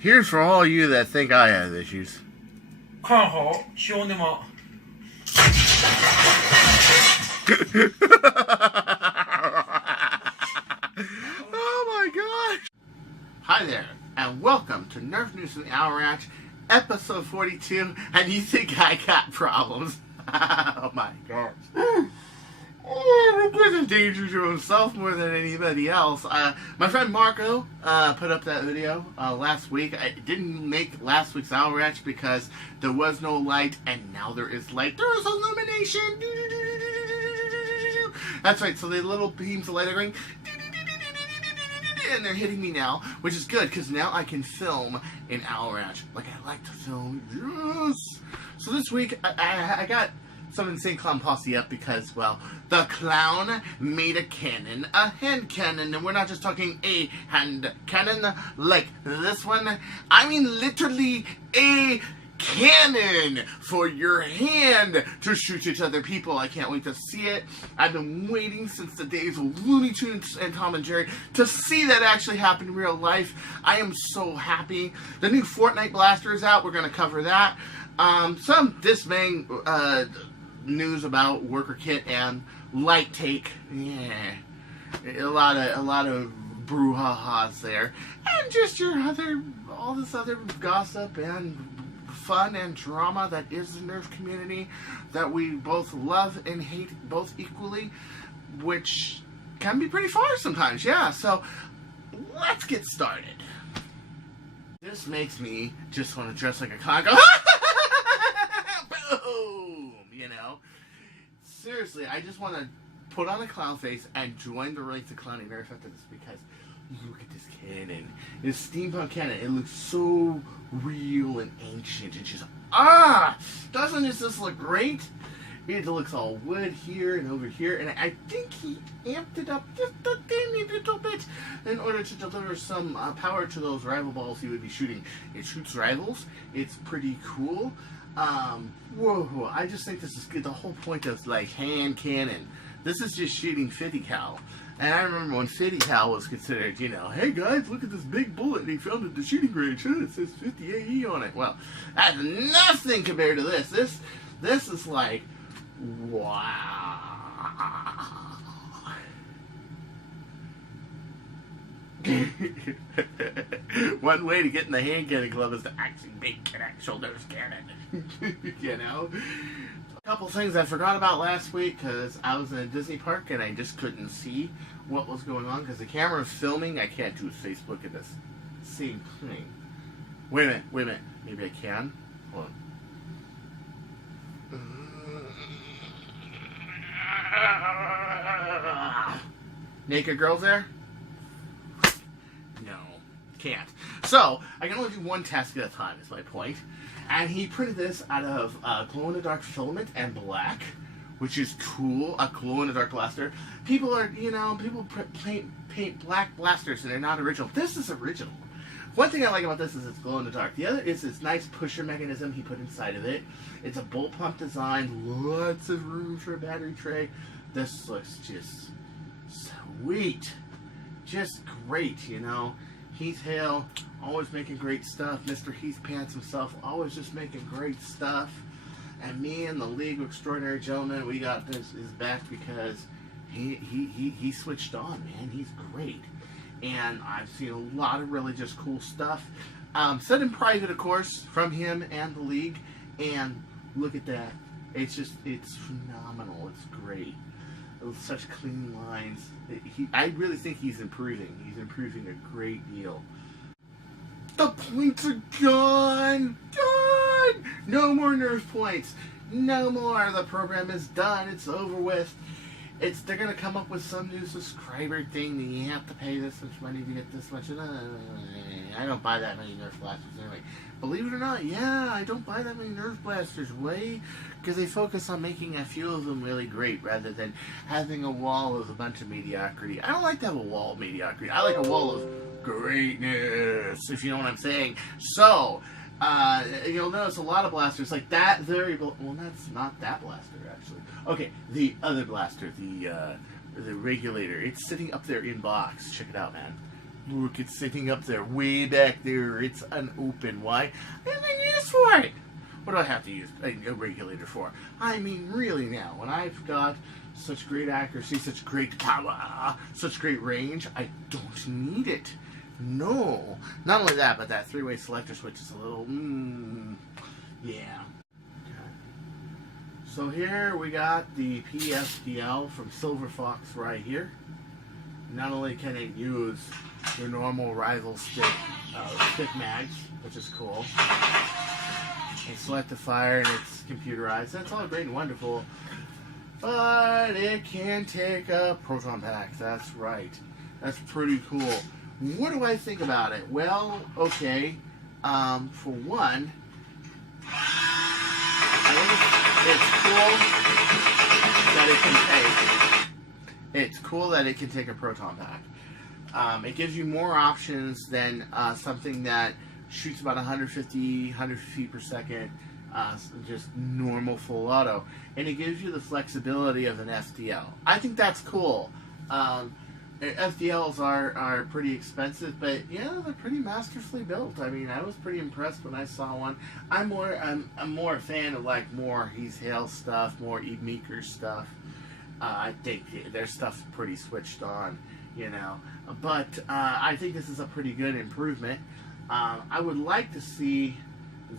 Here's for all you that think I have issues. 看好兄弟们。 Oh my gosh! Hi there, and welcome to Nerf News in the Hour Ranch, episode 42. And you think I got problems? Oh my gosh! Oh, he was in danger to himself more than anybody else. My friend Marco put up that video last week. I didn't make last week's Hour Ranch because there was no light, and now there is light. There is illumination. That's right. So the little beams of light are going, and they're hitting me now, which is good because now I can film in Hour Ranch like I like to film. Yes. So this week I got some insane clown posse up because, well, the clown made a cannon, a hand cannon, and we're not just talking a hand cannon like this one. I mean literally a cannon for your hand to shoot at other people. I can't wait to see it. I've been waiting since the days of Looney Tunes and Tom and Jerry to see that actually happen in real life. I am so happy. The new Fortnite Blasters is out. We're going to cover that. Some dismaying news about Worker Kit and Light Take. Yeah, a lot of brouhahas there, and just all this other gossip and fun and drama that is the Nerf community that we both love and hate both equally, which can be pretty far sometimes. Yeah, so let's get started. This makes me just want to dress like a clown. Go, boom! You know, seriously, I just want to put on a clown face and join the ranks of clowning Nerf after this because look at this cannon. It's steampunk cannon. It looks so real and ancient. It's just, doesn't this look great? It looks all wood here and over here, and I think he amped it up just a tiny little bit in order to deliver some power to those rival balls he would be shooting. It shoots rivals. It's pretty cool. Whoa, I just think this is good. The whole point of, like, hand cannon. This is just shooting 50 cal. And I remember when 50 cal was considered, you know, hey guys, look at this big bullet he found at the shooting range. It says 50 AE on it. Well, that's nothing compared to this. This is like, wow. One way to get in the hand cannon club is to actually make an actual Nerf cannon. You know? A couple things I forgot about last week because I was in a Disney park and I just couldn't see what was going on because the camera was filming. I can't do Facebook in this same thing. Wait a minute. Maybe I can. Hold on. Naked girls there? No, can't. So, I can only do one task at a time is my point. And he printed this out of glow-in-the-dark filament and black, which is cool. A glow-in-the-dark blaster. People paint black blasters and they're not original. This is original. One thing I like about this is it's glow-in-the-dark. The other is this nice pusher mechanism he put inside of it. It's a bolt pump design. Lots of room for a battery tray. This looks just sweet. Just great, you know. Heath Hale, always making great stuff. Mr. Heath Pants himself, always just making great stuff. And me and the League of Extraordinary Gentlemen, we got his back because he switched on, man. He's great. And I've seen a lot of really just cool stuff. Said in private, of course, from him and the League. And look at that. It's phenomenal. It's great. Such clean lines. I really think he's improving. He's improving a great deal. The points are gone! Gone! No more Nerf points. No more. The program is done. It's over with. They're going to come up with some new subscriber thing that you have to pay this much money to get this much. I don't buy that many Nerf blasters anyway. Believe it or not, yeah, I don't buy that many Nerf blasters. Way? Because they focus on making a few of them really great rather than having a wall of a bunch of mediocrity. I don't like to have a wall of mediocrity. I like a wall of greatness, if you know what I'm saying. So, you'll notice a lot of blasters like that variable. Well, that's not that blaster, actually. Okay, the other blaster, the regulator. It's sitting up there in box. Check it out, man. Look, it's sitting up there, way back there. It's unopened. Why? I have a use for it. What do I have to use a regulator for? I mean, really now, when I've got such great accuracy, such great power, such great range, I don't need it. No. Not only that, but that three-way selector switch is a little, yeah. Okay. So here we got the PSDL from Silver Fox right here. Not only can it use your normal rival stick mags, which is cool. And select the fire and it's computerized. That's all great and wonderful. But it can take a proton pack. That's right. That's pretty cool. What do I think about it? Well, okay. For one, I think it's cool that it can take a proton pack. It gives you more options than something that shoots about 150 feet per second, just normal full auto, and it gives you the flexibility of an FDL. I think that's cool. FDLs are pretty expensive, but yeah, they're pretty masterfully built. I mean, I was pretty impressed when I saw one. I'm more a fan of like more He's Hale stuff, more Eve Meeker stuff. I think their stuff's pretty switched on, you know. But I think this is a pretty good improvement. I would like to see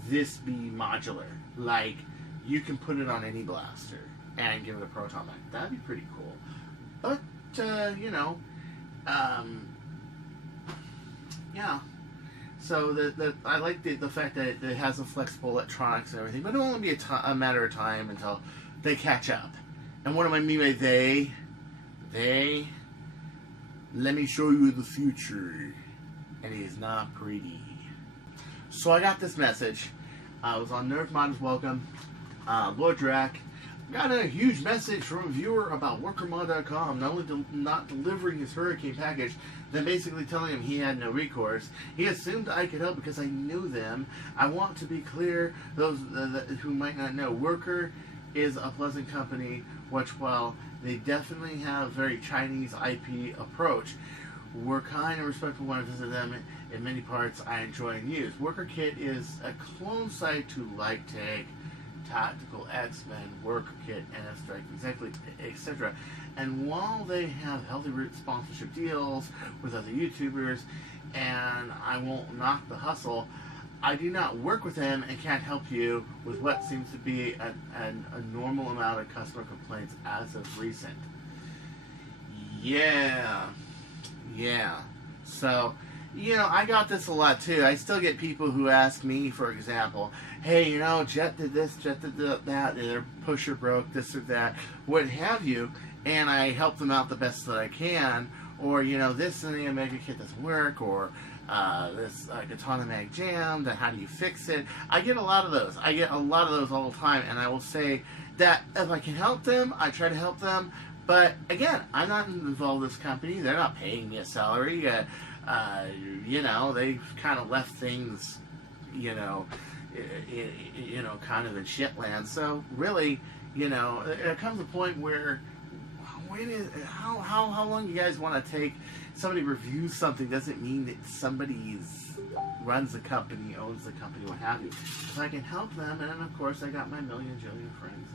this be modular. Like, you can put it on any blaster and give it a proton pack. That'd be pretty cool. But, you know, yeah. So I like the fact that it has the flexible electronics and everything, but it'll only be a matter of time until they catch up. And what do I mean by they? They, let me show you the future. And it is not pretty. So I got this message. I was on Nerf Modders Welcome, Lord Drac. Got a huge message from a viewer about WorkerMod.com not delivering his hurricane package, then basically telling him he had no recourse. He assumed I could help because I knew them. I want to be clear, those who might not know, Worker is a pleasant company, which while they definitely have a very Chinese IP approach, we're kind and respectful when I visit them. In many parts, I enjoy and use. Worker Kit is a clone site to LikeTake, Tactical X-Men, Worker Kit, NF Strike, etc. And while they have healthy sponsorship deals with other YouTubers, and I won't knock the hustle, I do not work with them and can't help you with what seems to be a normal amount of customer complaints as of recent. Yeah. So, you know, I got this a lot too. I still get people who ask me, for example, hey, you know, Jet did this, Jet did that, their pusher broke, this or that, what have you, and I help them out the best that I can, or, you know, this in the Omega Kit doesn't work, or this Katana Mag jammed, how do you fix it? I get a lot of those. I get a lot of those all the time, and I will say that if I can help them, I try to help them. But again, I'm not involved in this company. They're not paying me a salary. You know, they've kind of left things, you know, kind of in shitland. So really, you know, there comes a point where, how long you guys want to take? Somebody reviews something doesn't mean that somebody runs the company, owns the company, what have you. If I can help them, and then of course I got my million jillion friends,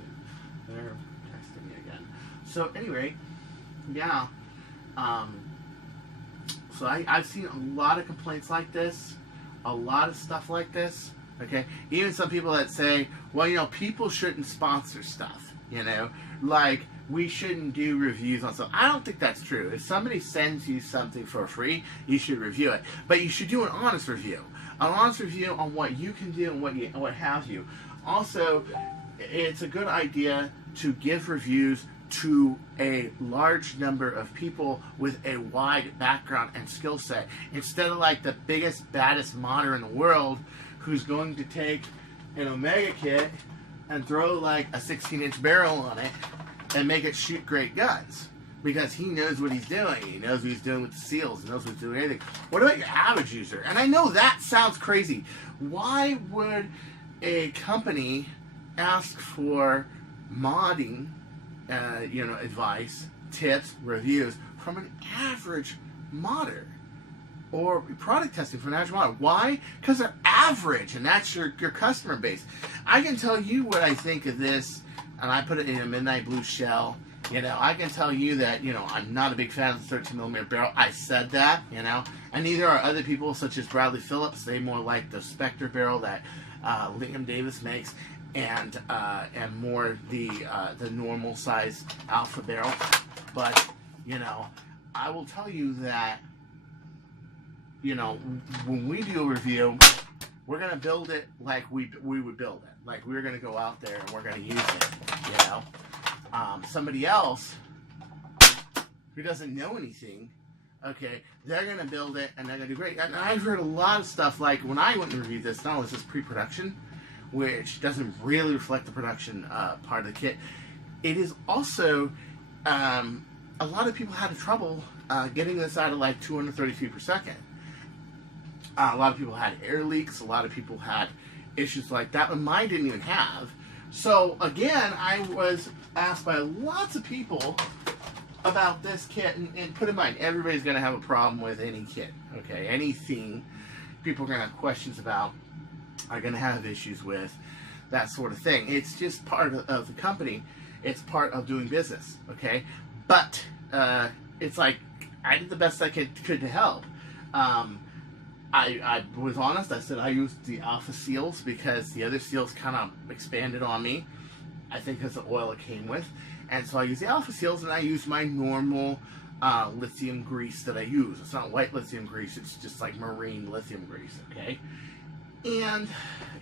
and they're texting me again. So anyway, yeah. So I've seen a lot of complaints like this, a lot of stuff like this. Okay, even some people that say, well, you know, people shouldn't sponsor stuff. You know, like we shouldn't do reviews on stuff. I don't think that's true. If somebody sends you something for free, you should review it. But you should do an honest review. An honest review on what you can do and what have you. Also, it's a good idea to give reviews to a large number of people with a wide background and skill set. Instead of like the biggest, baddest modder in the world who's going to take an Omega Kit and throw like a 16-inch barrel on it and make it shoot great guns. Because he knows what he's doing. He knows what he's doing with the seals. He knows what he's doing with anything. What about your average user? And I know that sounds crazy. Why would a company ask for modding, you know, advice, tips, reviews from an average modder? or product testing for natural model. Why? Because they're average, and that's your customer base. I can tell you what I think of this, and I put it in a midnight blue shell. I can tell you that, I'm not a big fan of the 13mm barrel. I said that, and neither are other people such as Bradley Phillips. They more like the Spectre barrel that Liam Davis makes, and more the normal size Alpha barrel. But, I will tell you that, when we do a review, we're going to build it like we would build it. Like we're going to go out there and we're going to use it, somebody else who doesn't know anything, okay, they're going to build it and they're going to do great. And I've heard a lot of stuff like when I went and reviewed this, not only is this pre-production, which doesn't really reflect the production part of the kit, it is also, a lot of people had trouble getting this out of like 230 feet per second. A lot of people had air leaks, a lot of people had issues like that, but mine didn't even have. So again, I was asked by lots of people about this kit, and put in mind, everybody's going to have a problem with any kit, okay? Anything people are going to have questions about, are going to have issues with, that sort of thing. It's just part of the company. It's part of doing business, okay? But it's like, I did the best I could to help. I was honest. I said I used the Alpha seals because the other seals kind of expanded on me. I think because the oil it came with. And so I used the Alpha seals, and I used my normal lithium grease that I use. It's not white lithium grease. It's just like marine lithium grease, okay? And,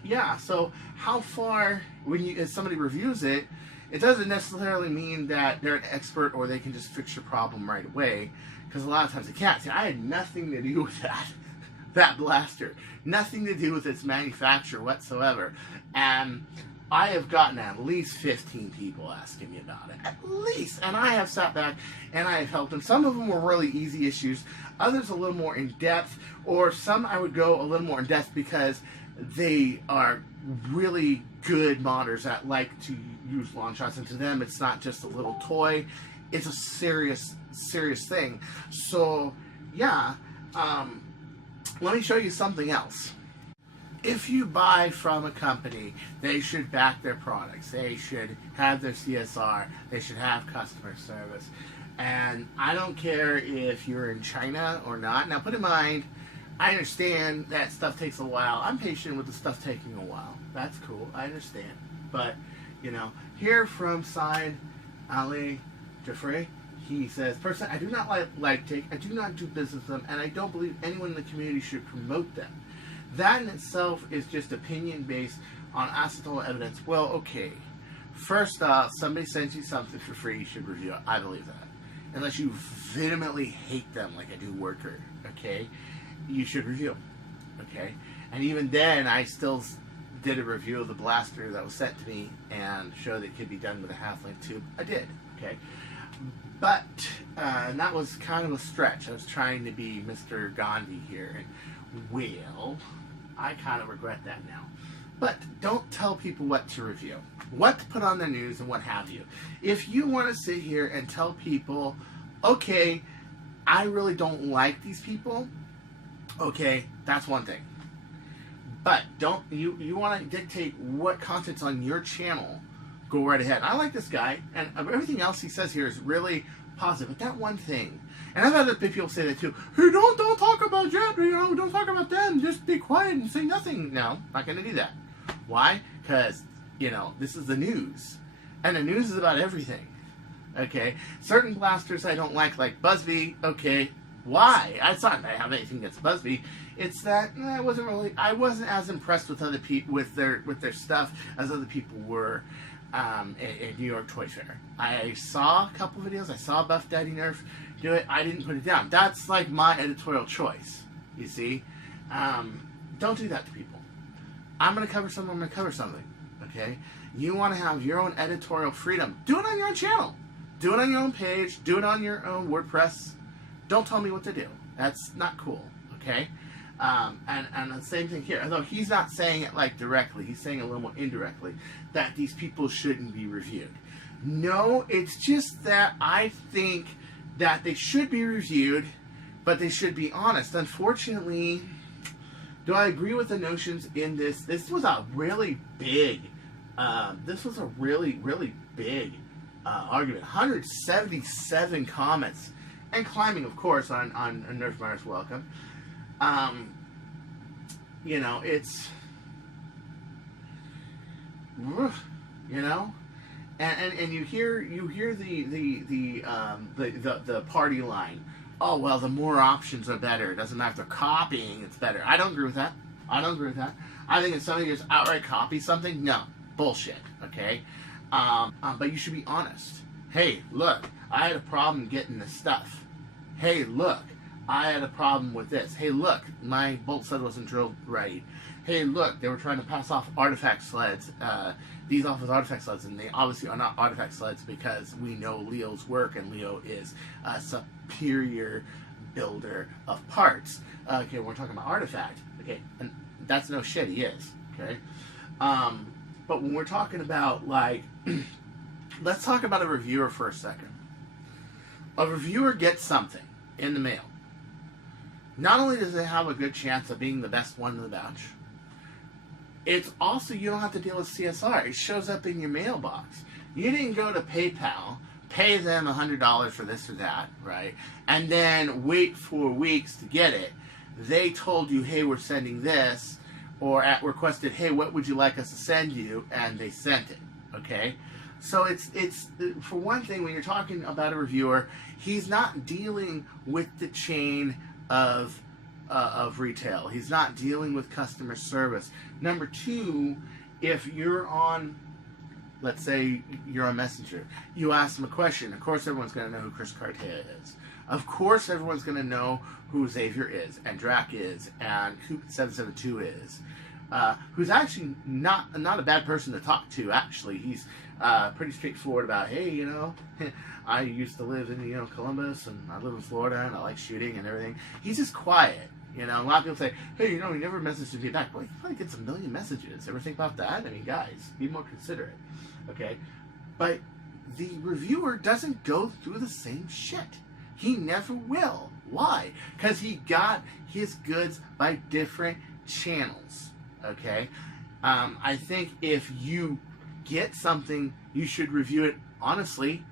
yeah, so how far, if somebody reviews it, it doesn't necessarily mean that they're an expert or they can just fix your problem right away, because a lot of times they can't. See, I had nothing to do with that blaster. Nothing to do with its manufacture whatsoever. And I have gotten at least 15 people asking me about it. At least. And I have sat back and I have helped them. Some of them were really easy issues. Others a little more in depth. Or some I would go a little more in depth because they are really good modders that like to use long shots. And to them, it's not just a little toy. It's a serious thing. So, yeah. Let me show you something else. If you buy from a company, they should back their products. They should have their CSR. They should have customer service. And I don't care if you're in China or not. Now, put in mind, I understand that stuff takes a while. I'm patient with the stuff taking a while. That's cool. I understand. But, here from Side Ali Jeffrey, he says, personally, I do not like take. I do not do business with them, and I don't believe anyone in the community should promote them. That in itself is just opinion based on acetol evidence. Well, okay. First off, somebody sends you something for free, you should review it. I believe that. Unless you vehemently hate them like I do Worker, okay? You should review them, okay? And even then, I still did a review of the blaster that was sent to me and showed it could be done with a half-length tube. I did, okay? But that was kind of a stretch. I was trying to be Mr. Gandhi here. And, well, I kind of regret that now. But don't tell people what to review, what to put on the news, and what have you. If you want to sit here and tell people, okay, I really don't like these people, okay, that's one thing. But don't you want to dictate what content's on your channel, go right ahead. I like this guy, and everything else he says here is really positive. But that one thing, and I've had other people say that too. Hey, don't talk about Jet. Don't talk about them. Just be quiet and say nothing. No, not going to do that. Why? Because this is the news, and the news is about everything. Okay, certain blasters I don't like Busby. Okay, why? It's not that I have anything against Busby. It's that I wasn't as impressed with other people with their stuff as other people were. At New York Toy Fair. I saw a couple videos. I saw Buff Daddy Nerf do it. I didn't put it down. That's like my editorial choice. You see? Don't do that to people. I'm going to cover something. I'm going to cover something. Okay? You want to have your own editorial freedom. Do it on your own channel. Do it on your own page. Do it on your own WordPress. Don't tell me what to do. That's not cool. Okay? And the same thing here. Although he's not saying it like directly, he's saying it a little more indirectly, that these people shouldn't be reviewed. No, it's just that I think that they should be reviewed but they should be honest. Unfortunately, do I agree with the notions in this? This was a really big, really big argument. 177 comments, and climbing, of course, on Nerf Myers Welcome. You know, it's, you know, and you hear the party line. Oh, well, the more options are better. It doesn't matter if they're copying, it's better. I don't agree with that. I think if somebody just outright copies something, no, bullshit, okay? But you should be honest. Hey, look, I had a problem getting this stuff. Hey, look, I had a problem with this. Hey, look, my bolt sled wasn't drilled right. Hey, look, they were trying to pass off artifact sleds, these off as artifact sleds, and they obviously are not artifact sleds because we know Leo's work, and Leo is a superior builder of parts. Okay, we're talking about artifact. Okay, and that's no shit, he is. Okay, but when we're talking about, like, let's talk about a reviewer for a second. A reviewer gets something in the mail. Not only does it have a good chance of being the best one in the batch, it's also, you don't have to deal with CSR. It shows up in your mailbox. You didn't go to PayPal, pay them $100 for this or that, right? And then wait 4 weeks to get it. They told you, hey, we're sending this, or requested, hey, what would you like us to send you? And they sent it, okay? So it's for one thing, when you're talking about a reviewer, he's not dealing with the chain of retail. He's not dealing with customer service. Number two, if you're on, let's say you're on Messenger, you ask them a question. Of course, everyone's going to know who Chris Cartaya is. Of course, everyone's going to know who Xavier is, and Drac is, and who 772 is. Who's actually not a bad person to talk to. Actually, he's pretty straightforward about, hey, you know, I used to live in, you know, Columbus, and I live in Florida, and I like shooting and everything. He's just quiet. You know, a lot of people say, hey, you know, he never messaged me back. Well, he probably gets a million messages. Ever think about that? I mean, guys, be more considerate. Okay? But the reviewer doesn't go through the same shit. He never will. Why? Because he got his goods by different channels. Okay? I think if you get something, you should review it honestly,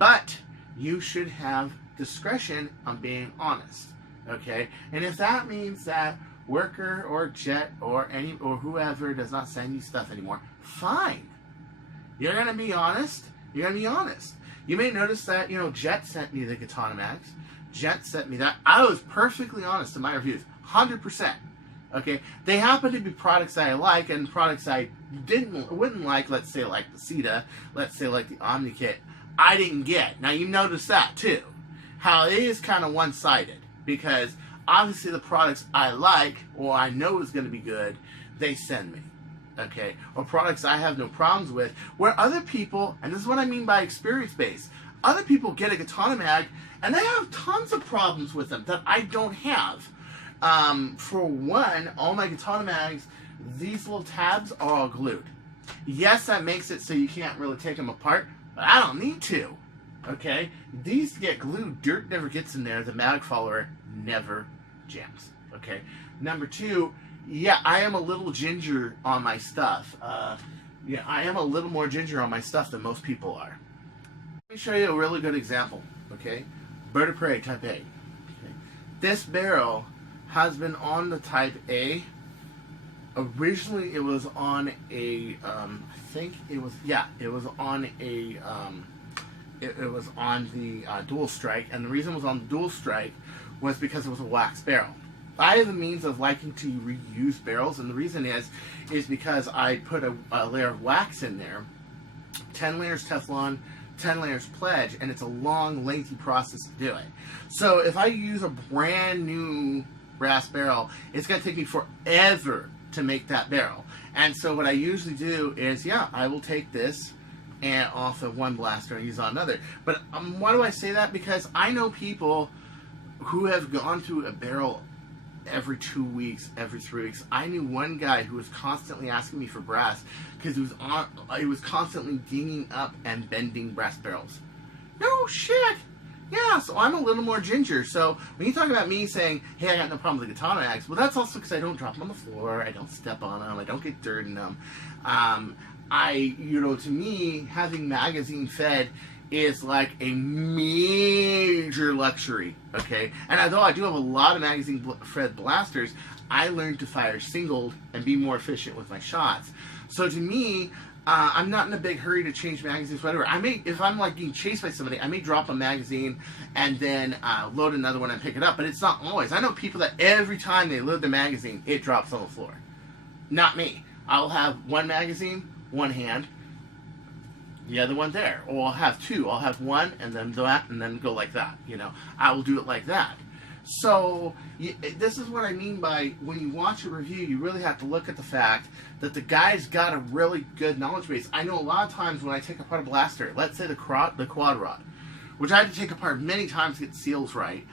but you should have discretion on being honest. Okay, and if that means that Worker or Jet or whoever does not send you stuff anymore, fine. You're gonna be honest. You may notice that, you know, Jet sent me the Katana Mags. Jet sent me that. I was perfectly honest in my reviews, 100%. Okay, they happen to be products that I like and products I wouldn't like. Let's say like the Sita, let's say like the Omni Kit. I didn't get. Now you notice that too, how it is kind of one-sided. Because obviously the products I like, or I know is going to be good, they send me, okay? Or products I have no problems with, where other people, and this is what I mean by experience base, other people get a Katana Mag, and they have tons of problems with them that I don't have. For one, all my Katana Mags, these little tabs are all glued. Yes, that makes it so you can't really take them apart, but I don't need to. Okay, these get glued, dirt never gets in there, the mag follower never jams. Okay, number two, yeah, I am a little ginger on my stuff. Yeah, I am a little more ginger on my stuff than most people are. Let me show you a really good example. Okay, Bird of Prey Type A. Okay. This barrel has been on the Type A. Originally, it was on a, I think it was, yeah, it was on a, it was on the dual strike, and the reason it was on the dual strike was because it was a wax barrel. I have a means of liking to reuse barrels, and the reason is because I put a layer of wax in there, 10 layers Teflon, 10 layers pledge, and it's a long, lengthy process to do it. So if I use a brand new brass barrel, it's going to take me forever to make that barrel. And so what I usually do is, yeah, I will take this and off of one blaster and use on another. But why do I say that? Because I know people who have gone through a barrel every 2 weeks, every 3 weeks. I knew one guy who was constantly asking me for brass because he was constantly dinging up and bending brass barrels. No shit! Yeah, so I'm a little more ginger. So when you talk about me saying, hey, I got no problem with the katana mags, well, that's also because I don't drop them on the floor, I don't step on them, I don't get dirt in them. To me, having magazine fed is like a major luxury, okay? And although I do have a lot of magazine fed blasters, I learned to fire singled and be more efficient with my shots. So to me, I'm not in a big hurry to change magazines, whatever. If I'm like being chased by somebody, I may drop a magazine and then load another one and pick it up, but it's not always. I know people that every time they load the magazine, it drops on the floor. Not me. I'll have one magazine, one hand, the other one there. Or I'll have two. I'll have one and then that and then go like that. I will do it like that. So this is what I mean by when you watch a review, you really have to look at the fact that the guy's got a really good knowledge base. I know a lot of times when I take apart a blaster, let's say the quad rod, which I had to take apart many times to get the seals right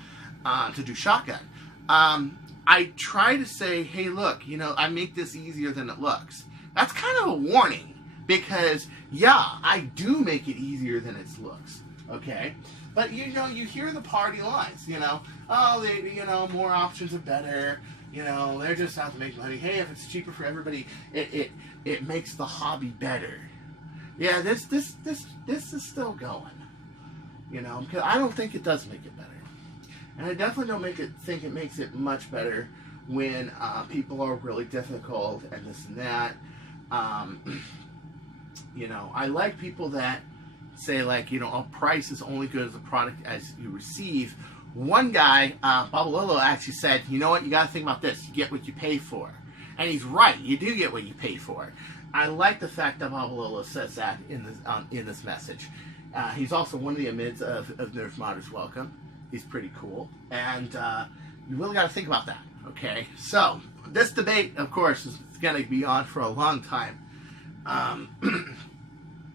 to do shotgun. I try to say, hey, look, I make this easier than it looks. That's kind of a warning because, yeah, I do make it easier than it looks, okay? But, you hear the party lines, more options are better, they're just out to make money. Hey, if it's cheaper for everybody, it makes the hobby better. Yeah, this is still going, because I don't think it does make it better. And I definitely don't think it makes it much better when people are really difficult and this and that. I like people that say a price is only good as a product as you receive. One guy, Babalolo, actually said, you know what, you got to think about this. You get what you pay for. And he's right. You do get what you pay for. I like the fact that Babalolo says that in this message. He's also one of the amids of Nerf Modders Welcome. He's pretty cool. And you really got to think about that, okay? So, this debate, of course, is going to be on for a long time.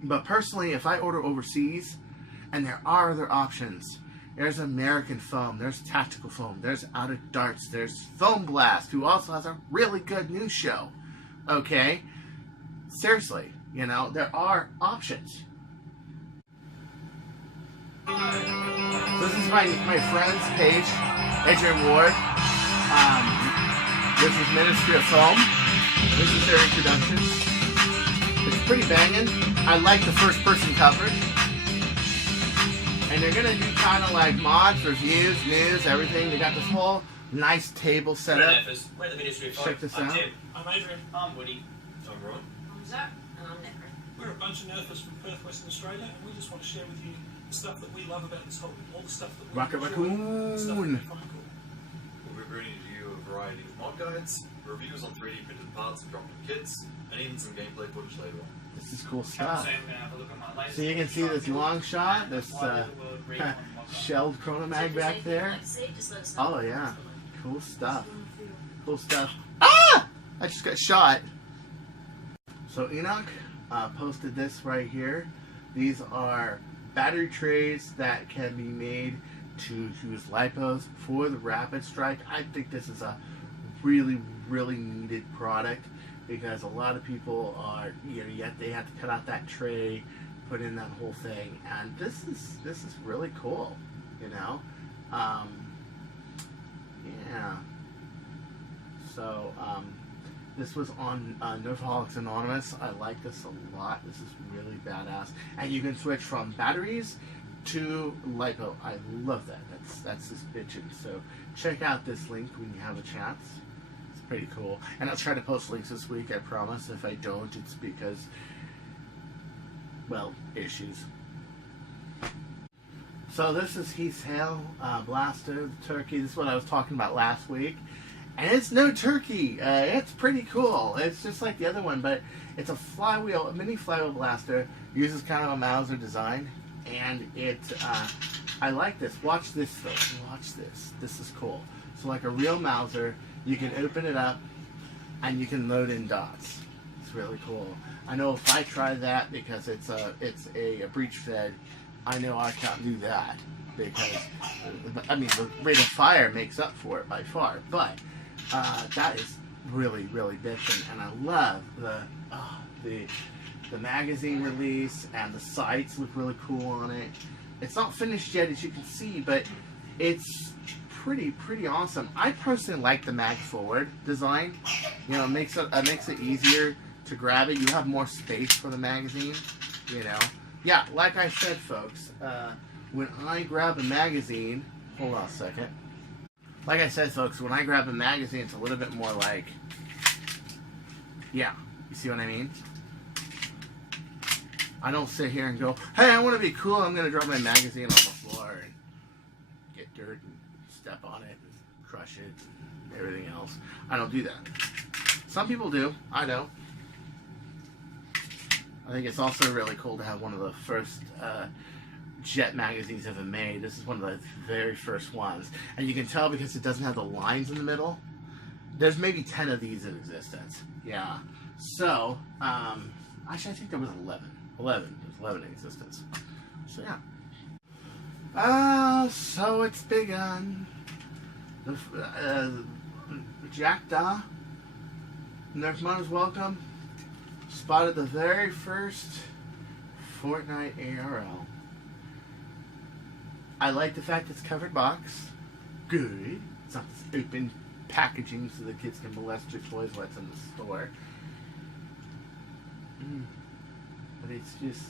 But personally, if I order overseas, and there are other options, there's American Foam, there's Tactical Foam, there's Out of Darts, there's Foam Blast, who also has a really good news show, okay? Seriously, there are options. This is my friend's page, Adrian Ward. This is Ministry of Foam. This is their introduction. It's pretty banging. I like the first person coverage. And they're going to do kind of like mods, reviews, news, everything. They got this whole nice table set up. We're the Ministry of Foam. Check this out. Tim. I'm Adrian. I'm Woody. I'm Ron. I'm Zach. And I'm Nick. We're a bunch of Nerfers from Perth, Western Australia, and we just want to share with you the stuff that we love about this hobby, all the stuff that we Rocket enjoy, Raccoon. the stuff that we find cool. We'll be bringing you a variety of mod guides, reviews on 3D printed parts and drop-in kits, and even some gameplay footage later on. This is cool stuff. Have a look at my laser. So you can see this long shot, this shelled chronomag back there. Oh yeah, cool stuff. Cool stuff. Ah! I just got shot. So Enoch posted this right here. These are battery trays that can be made to use lipos for the rapid strike. I think this is a really, really needed product because a lot of people are, yet they have to cut out that tray, put in that whole thing, and this is really cool, yeah. So this was on Nerfaholics Anonymous. I like this a lot. This is really badass, and you can switch from batteries to lipo. I love that. That's this bitchin'. So check out this link when you have a chance. It's pretty cool. And I'll try to post links this week, I promise. If I don't, it's because, well, issues. So this is Heath's Hail Blaster, the turkey. This is what I was talking about last week. And it's no turkey. It's pretty cool. It's just like the other one, but it's a mini flywheel blaster. Uses kind of a Mauser design. And I like this. Watch this though. Watch this. This is cool. So like a real Mauser, you can open it up and you can load in dots. It's really cool. I know if I try that because it's a breech fed, I know I can't do that because the rate of fire makes up for it by far. But that is really, really bitchin', and I love the magazine release, and the sights look really cool on it. It's not finished yet, as you can see, but it's pretty awesome. I personally like the mag forward design. You know, it makes it easier to grab it. You have more space for the magazine. You know, yeah. Like I said, folks, when I grab a magazine, hold on a second. Like I said, folks, when I grab a magazine, it's a little bit more like, yeah. You see what I mean? I don't sit here and go, hey, I want to be cool. I'm going to drop my magazine on the floor and get dirt and step on it and crush it and everything else. I don't do that. Some people do. I don't. I think it's also really cool to have one of the first jet magazines ever made. This is one of the very first ones. And you can tell because it doesn't have the lines in the middle. There's maybe 10 of these in existence. Yeah. So, actually I think there was 11. 11. There's 11 in existence. So yeah. So it's begun. The Jack Da, Nerf Mod is welcome. Spotted the very first Fortnite ARL. I like the fact it's covered box. Good. It's not this open packaging so the kids can molest your toys while it's in the store. But it's just...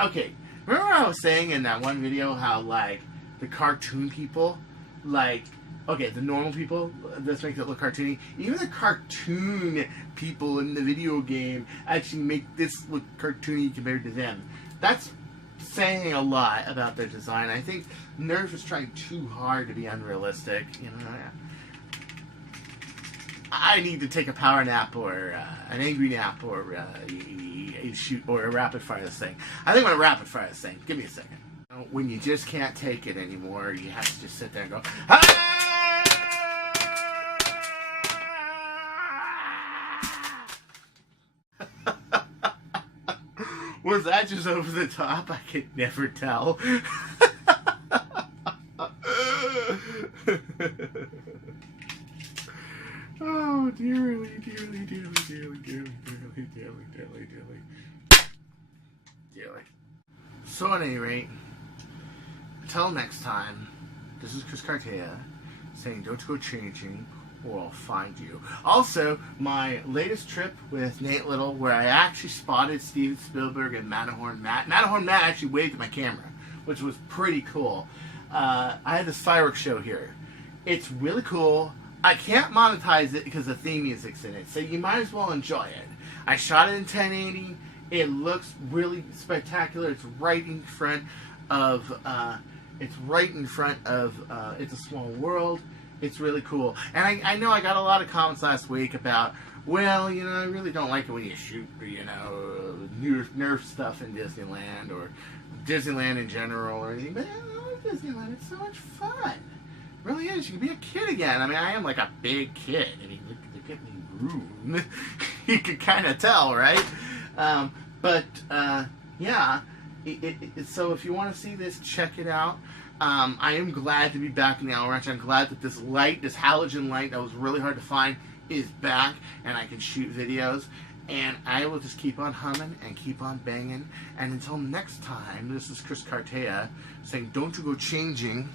Okay, remember what I was saying in that one video how, like, the cartoon people, like, okay, the normal people, this makes it look cartoony. Even the cartoon people in the video game actually make this look cartoony compared to them. That's saying a lot about their design. I think Nerf is trying too hard to be unrealistic. You know, I need to take a power nap or an angry nap or shoot or a rapid fire this thing. I think I'm gonna rapid fire this thing. Give me a second. You know, when you just can't take it anymore, you have to just sit there and go. Ah! Was that just over the top? I could never tell. Oh, dearly. So at any rate, until next time, this is Chris Cartaya saying don't go changing or I'll find you. Also, my latest trip with Nate Little, where I actually spotted Steven Spielberg and Matterhorn Matt. Matterhorn Matt actually waved at my camera, which was pretty cool. I had this fireworks show here. It's really cool. I can't monetize it because the theme music's in it, so you might as well enjoy it. I shot it in 1080. It looks really spectacular. It's right in front of. It's a Small World. It's really cool. And I know I got a lot of comments last week about, well, you know, I really don't like it when you shoot, you know, Nerf stuff in Disneyland or Disneyland in general or anything. But I love Disneyland. It's so much fun. It really is. You can be a kid again. I mean, I am like a big kid. I mean, look at me room. You can kind of tell, right? Yeah. So if you want to see this, check it out. I am glad to be back in the Owl Ranch. I'm glad that this light, this halogen light that was really hard to find, is back and I can shoot videos. And I will just keep on humming and keep on banging. And until next time, this is Chris Cartaya saying, don't you go changing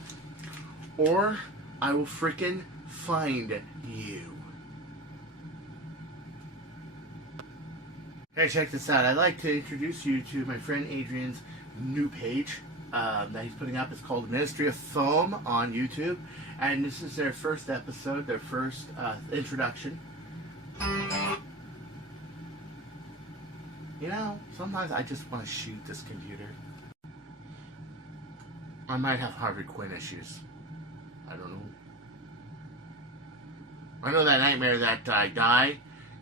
or I will frickin' find you. Hey, check this out. I'd like to introduce you to my friend Adrian's new page that he's putting up. It's called Ministry of Foam on YouTube. And this is their first episode, their first introduction. You know, sometimes I just want to shoot this computer. I might have Harvey Quinn issues. I don't know. I know that nightmare that I die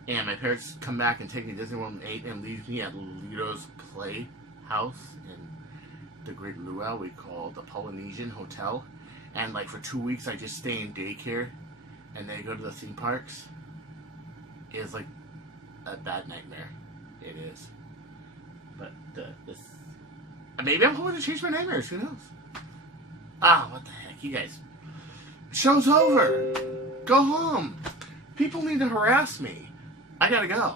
and my parents come back and take me to Disney World at 8 and leave me at Lido's Playhouse in the Great Luau we call the Polynesian Hotel. And like for 2 weeks I just stay in daycare and then go to the theme parks. It is like a bad nightmare. It is. But this... Maybe I'm going to change my nightmares. Who knows? Ah, what the heck. You guys... Show's over. Go home. People need to harass me. I gotta go.